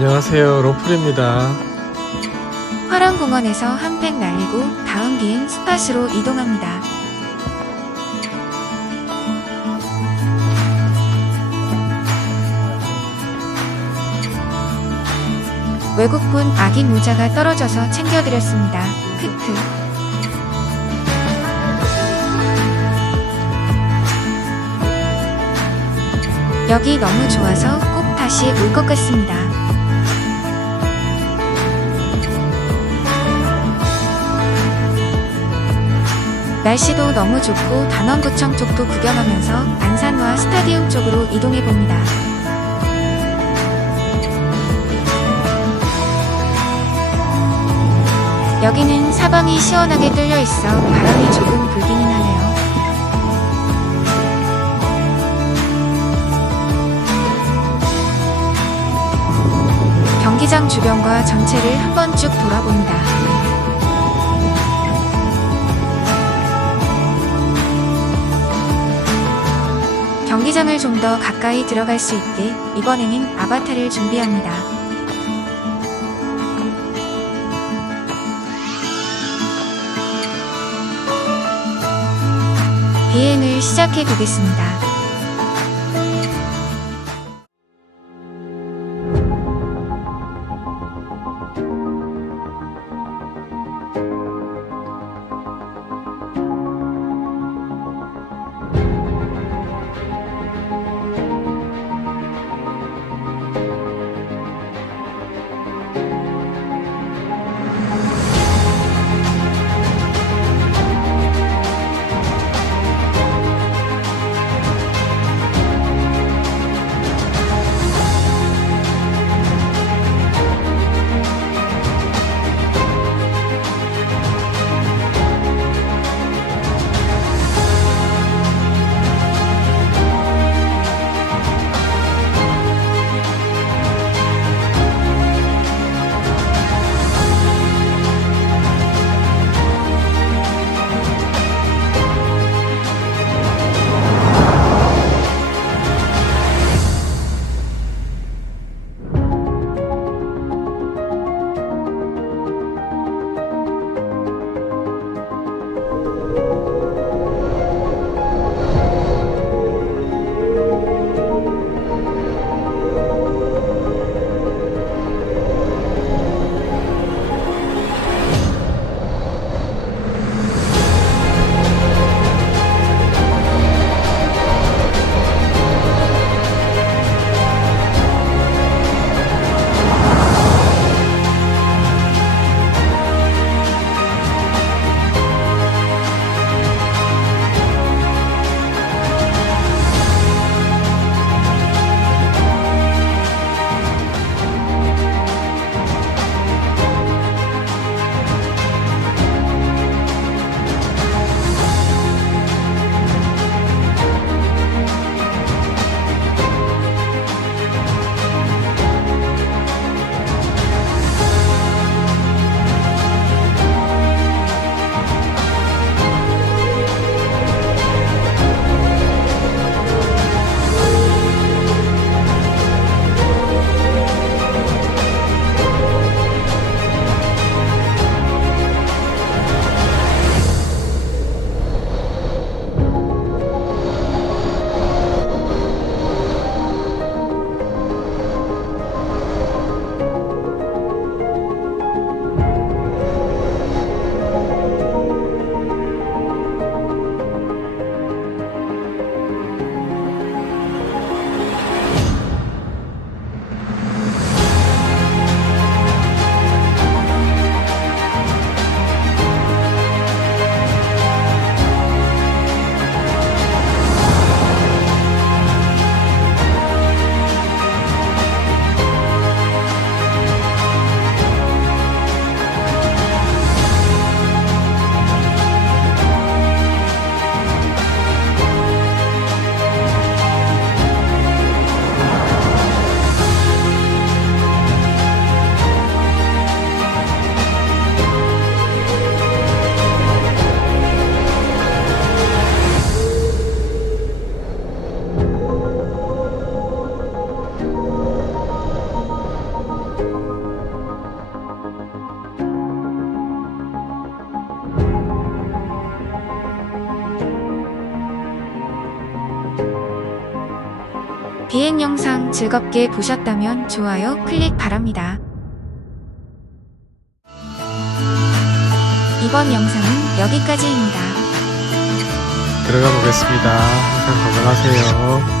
안녕하세요, 로플입니다. 화랑공원에서 한 팩 날리고 다음 비행 스팟으로 이동합니다. 외국분 아기 모자가 떨어져서 챙겨드렸습니다. 크크. 여기 너무 좋아서 꼭 다시 올 것 같습니다. 날씨도 너무 좋고 단원구청 쪽도 구경하면서 안산과 스타디움 쪽으로 이동해봅니다. 여기는 사방이 시원하게 뚫려있어 바람이 조금 불기는 하네요. 경기장 주변과 전체를 한번 쭉 돌아봅니다. 경기장을 좀 더 가까이 들어갈 수 있게 이번에는 아바타를 준비합니다. 비행을 시작해 보겠습니다. 비행 영상 즐겁게 보셨다면 좋아요 클릭 바랍니다. 이번 영상은 여기까지입니다. 들어가 보겠습니다. 항상 건강하세요.